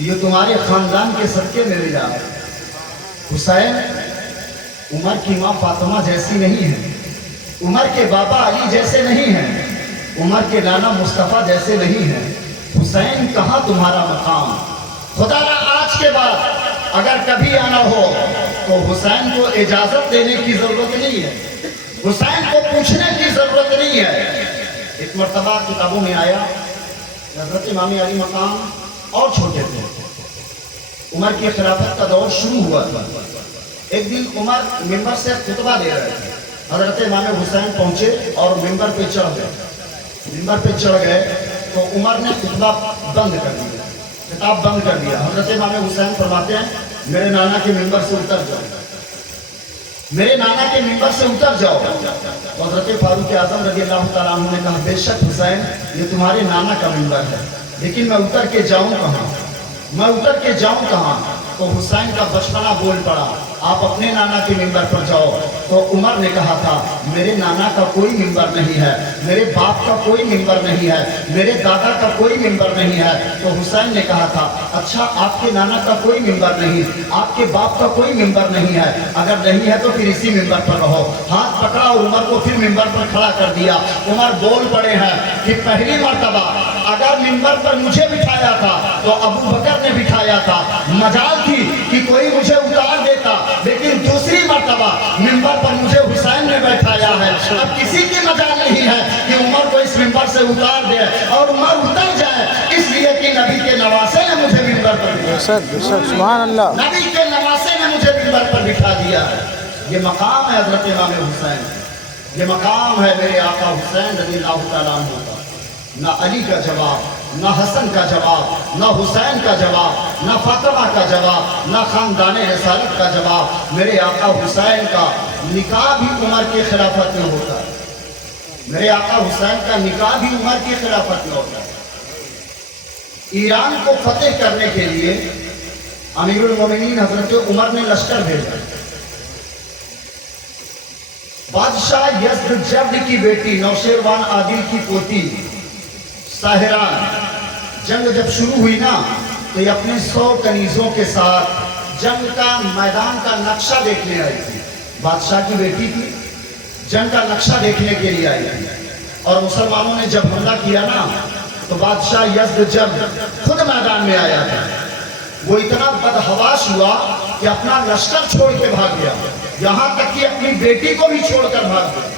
یہ تمہارے خاندان کے صدقے میں ملا۔ حسین عمر کی ماں فاطمہ جیسی نہیں ہے، عمر کے بابا علی جیسے نہیں ہیں، عمر کے نانا مصطفیٰ جیسے نہیں ہیں۔ حسین کہاں تمہارا مقام؟ خدا را آج کے بعد اگر کبھی آنا ہو تو حسین کو اجازت دینے کی ضرورت نہیں ہے، حسین کو پوچھنے کی ضرورت نہیں ہے۔ ایک مرتبہ کتابوں میں آیا حضرت امام علی مقام اور چھوٹے تھے، عمر کی خلافت کا دور شروع ہوا تھا۔ ایک دن عمر ممبر سے خطبہ دے رہے تھے، حضرت امام حسین پہنچے اور ممبر پہ چڑھ گئے۔ ممبر پہ چڑھ گئے تو عمر نے خطبہ بند کر دیا، خطاب بند کر دیا۔ حضرت امام حسین فرماتے ہیں میرے نانا کے ممبر سے اتر جاؤ، میرے نانا کے ممبر سے اتر جاؤ۔ تو حضرت فاروق اعظم رضی اللہ تعالیٰ عنہ نے کہا بے شک حسین یہ تمہارے نانا کا ممبر ہے، لیکن میں اتر کے جاؤں کہاں، میں اتر کے جاؤں کہاں؟ تو حسین کا بچپنا بول پڑا آپ اپنے نانا کے ممبر پر جاؤ۔ تو عمر نے کہا تھا میرے نانا کا کوئی ممبر نہیں ہے، میرے باپ کا کوئی ممبر نہیں ہے، میرے دادا کا کوئی ممبر نہیں ہے۔ تو حسین نے کہا تھا اچھا آپ کے نانا کا کوئی ممبر نہیں، آپ کے باپ کا کوئی ممبر نہیں ہے، اگر نہیں ہے تو پھر اسی ممبر پر رہو۔ ہاتھ پکڑا اور عمر کو پھر ممبر پر کھڑا کر دیا۔ عمر بول پڑے ہیں کہ پہلی مرتبہ اگر ممبر پر مجھے بٹھایا تھا تو ابو بکر نے بٹھایا تھا، مجال تھی کہ کوئی مجھے اتار دیتا، لیکن دوسری مرتبہ ممبر پر مجھے حسین نے بیٹھایا ہے۔ اب کسی کی مجال نہیں ہے کہ عمر کو اس ممبر سے اتار دے اور عمر اتر جائے، اس لیے کہ نبی کے نواسے نے مجھے ممبر پر بٹھا دیا، سبحان اللہ، نبی کے نواسے نے مجھے ممبر پر بٹھا دیا ہے۔ یہ مقام ہے حضرت امام حسین، یہ مقام ہے میرے آقا حسین رضی اللہ تعالیٰ عنہ کا۔ نہ علی کا جواب، نہ حسن کا جواب، نہ حسین کا جواب، نہ فاطمہ کا جواب، نہ خاندان رسالت کا جواب۔ میرے آقا حسین کا نکاح بھی عمر کی خلافت میں ہوتا ہے، میرے آقا حسین کا نکاح بھی عمر کی خلافت میں ہوتا ہے۔ ایران کو فتح کرنے کے لیے امیر المومنین حضرت عمر نے لشکر بھیجا۔ بادشاہ یزدجرد کی بیٹی نوشیروان عادل کی پوتی ساہران جنگ جب شروع ہوئی نا تو یہ اپنے 100 کنیزوں کے ساتھ جنگ کا میدان کا نقشہ دیکھنے آئی تھی۔ بادشاہ کی بیٹی تھی، جنگ کا نقشہ دیکھنے کے لیے آئی تھی، اور مسلمانوں نے جب حملہ کیا نا تو بادشاہ یزدجرد خود میدان میں آیا تھا۔ وہ اتنا بدحواس ہوا کہ اپنا لشکر چھوڑ کے بھاگ گیا، یہاں تک کہ اپنی بیٹی کو بھی چھوڑ کر بھاگ گیا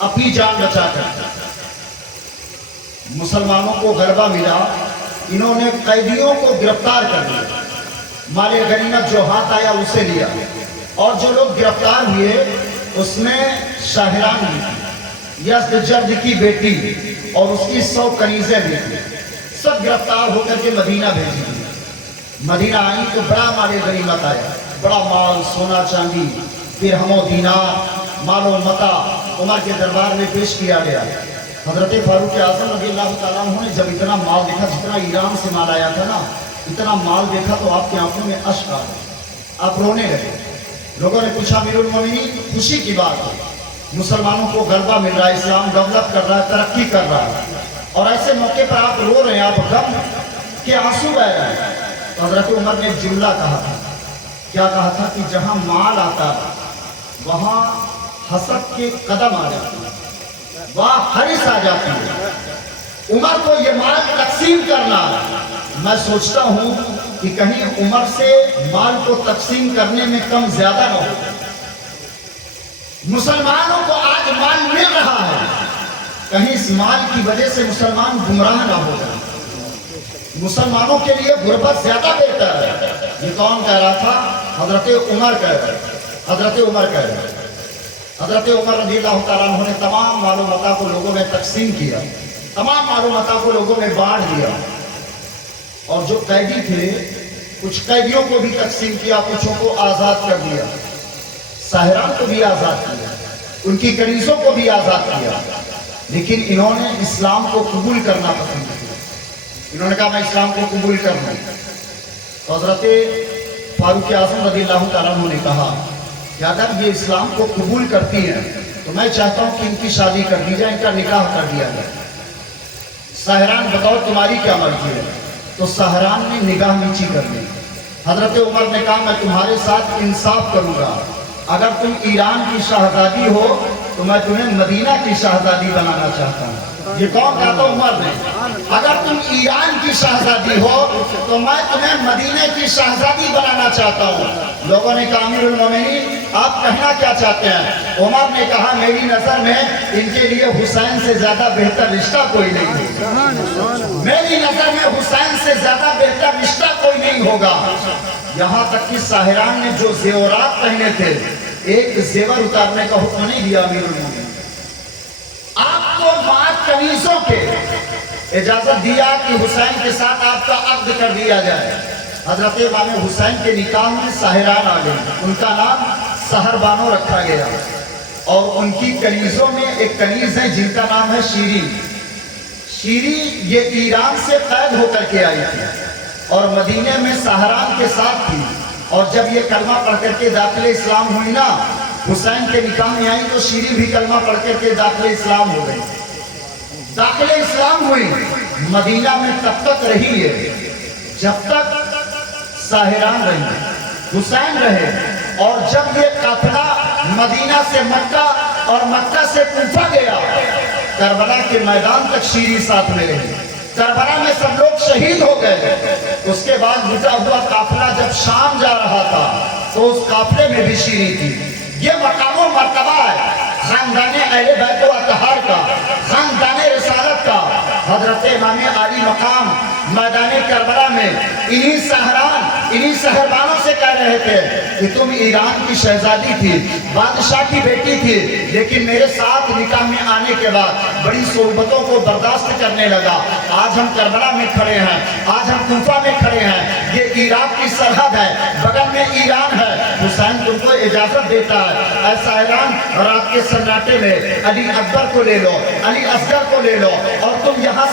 اپنی جان بچا کر۔ مسلمانوں کو غلبہ ملا، انہوں نے قیدیوں کو گرفتار کر لیا، مال غنیمت جو ہاتھ آیا اسے لیا، اور جو لوگ گرفتار ہوئے اس میں شاہران بھی تھی، یزدجرد کی بیٹی اور اس کی 100 کنیزیں بھی تھیں، سب گرفتار ہو کر کے مدینہ بھیجی گئی۔ مدینہ آئی تو بڑا مال غنیمت آیا، بڑا مال، سونا چاندی، درہم و دینار، مال و متاع عمر کے دربار میں پیش کیا گیا۔ حضرت فاروق اعظم رضی اللہ تعالیٰ عنہ نے جب اتنا مال دیکھا، جتنا ایران سے مال آیا تھا نا، اتنا مال دیکھا تو آپ کی آنکھوں میں اشک آ گئے، آپ رونے لگے۔ لوگوں نے پوچھا امیر المومنین خوشی کی بات ہے، مسلمانوں کو غلبہ مل رہا ہے، اسلام ڈیولپ کر رہا ہے، ترقی کر رہا ہے، اور ایسے موقع پر آپ رو رہے ہیں، آپ غم کے آنسو بہہ رہے ہیں۔ تو حضرت عمر نے ایک جملہ کہا تھا، کیا کہا تھا کہ جہاں مال آتا وہاں حسد کے قدم آ جاتے ہیں، وہاں حرص آ جاتی ہے۔ عمر کو یہ مال تقسیم کرنا، میں سوچتا ہوں کہ کہیں عمر سے مال کو تقسیم کرنے میں کم زیادہ نہ ہو۔ مسلمانوں کو آج مال مل رہا ہے، کہیں اس مال کی وجہ سے مسلمان گمراہ نہ ہو جائیں۔ مسلمانوں کے لیے غربت زیادہ بہتر ہے۔ یہ کون کہہ رہا تھا؟ حضرت عمر کہہ رہے، حضرت عمر کہہ رہے۔ حضرت عمر رضی اللہ تعالیٰ عنہ نے تمام مال و متاع کو لوگوں میں تقسیم کیا، تمام مال و متاع کو لوگوں میں بانٹ دیا، اور جو قیدی تھے کچھ قیدیوں کو بھی تقسیم کیا، کچھوں کو آزاد کر دیا، ساحران کو بھی آزاد کیا، ان کی کنیزوں کو بھی آزاد کیا۔ لیکن انہوں نے اسلام کو قبول کرنا پسند کیا، انہوں نے کہا میں اسلام کو قبول کرنا۔ تو حضرت فاروق اعظم رضی اللہ تعالیٰ عنہ نے کہا کہ اگر یہ اسلام کو قبول کرتی ہیں تو میں چاہتا ہوں کہ ان کی شادی کر دی جائے، ان کا نکاح کر دیا جائے۔ ساحران بتاؤ تمہاری کیا مرضی ہے؟ تو سہران نے نگاہ نیچی کر لی. حضرت عمر نے کہا میں تمہارے ساتھ انصاف کروں گا، اگر تم ایران کی شہزادی ہو تو میں تمہیں مدینہ کی شہزادی بنانا چاہتا ہوں. یہ کون کہا تھا؟ عمر نے. اگر تم ایران کی شہزادی ہو تو میں تمہیں مدینہ کی شہزادی بنانا چاہتا ہوں. لوگوں نے کہا امیر المومنین آپ کہنا کیا چاہتے ہیں؟ عمر نے کہا میری نظر میں ان کے لیے حسین سے زیادہ بہتر رشتہ کوئی نہیں ہوگا. میری نظر میں حسین سے زیادہ بہتر رشتہ کوئی نہیں ہوگا. یہاں تک کہ ساحران نے جو زیورات پہنے تھے ایک زیور اتارنے کا حکم نہیں دیا امیر المومنین. آپ کو مات کنیزوں کے اجازت دیا کہ حسین کے ساتھ آپ کا عقد کر دیا جائے. حضرت امام حسین کے نکاح میں ساحران آ گئے، ان کا نام سحر بانو رکھا گیا، اور ان کی کنیزوں میں ایک کنیز ہے جن کا نام ہے شیری. شیری یہ ایران سے قید ہو کر کے آئی تھی اور مدینے میں ساحران کے ساتھ تھی، اور جب یہ کلمہ پڑھ کر کے داخل اسلام ہوئی نا، حسین کے نکاح میں آئی تو شیری بھی کلمہ پڑھ کر کے داخل اسلام ہو گئی. داخل اسلام ہوئی، مدینہ میں تب تک رہی ہے جب تک ساحران رہی، حسین رہے. اور جب یہ قافلہ مدینہ سے مکہ اور مکہ سے کوفہ گیا، کربلا کے میدان تک شیری ساتھ میں رہی. کربلا میں سب لوگ شہید ہو گئے. اس کے بعد گزرا ہوا قافلہ جب شام جا رہا تھا تو اس قافلے میں بھی شیری تھی. یہ مقام و مرتبہ ہے خاندان اہل بیت و اطہار کا، خاندان رسالت کا. حضرت امام عالی مقام میدان کربلا میں انہی سہران، انہی سہربانوں سے کہہ رہے تھے کہ تم ایران کی شہزادی تھی، بادشاہ کی بیٹی تھی، لیکن میرے ساتھ نکاح میں آنے کے بعد بڑی صحبتوں کو برداشت کرنے لگا. آج ہم کربلا میں کھڑے ہیں، آج ہم کوفہ میں کھڑے ہیں، یہ عراق کی سرحد ہے، بغل میں ایران ہے. حسین تم کو اجازت دیتا ہے اے ساحران، رات کے سناٹے میں علی اکبر کو لے لو، علی اصغر کو لے لو، اور تم یہاں سے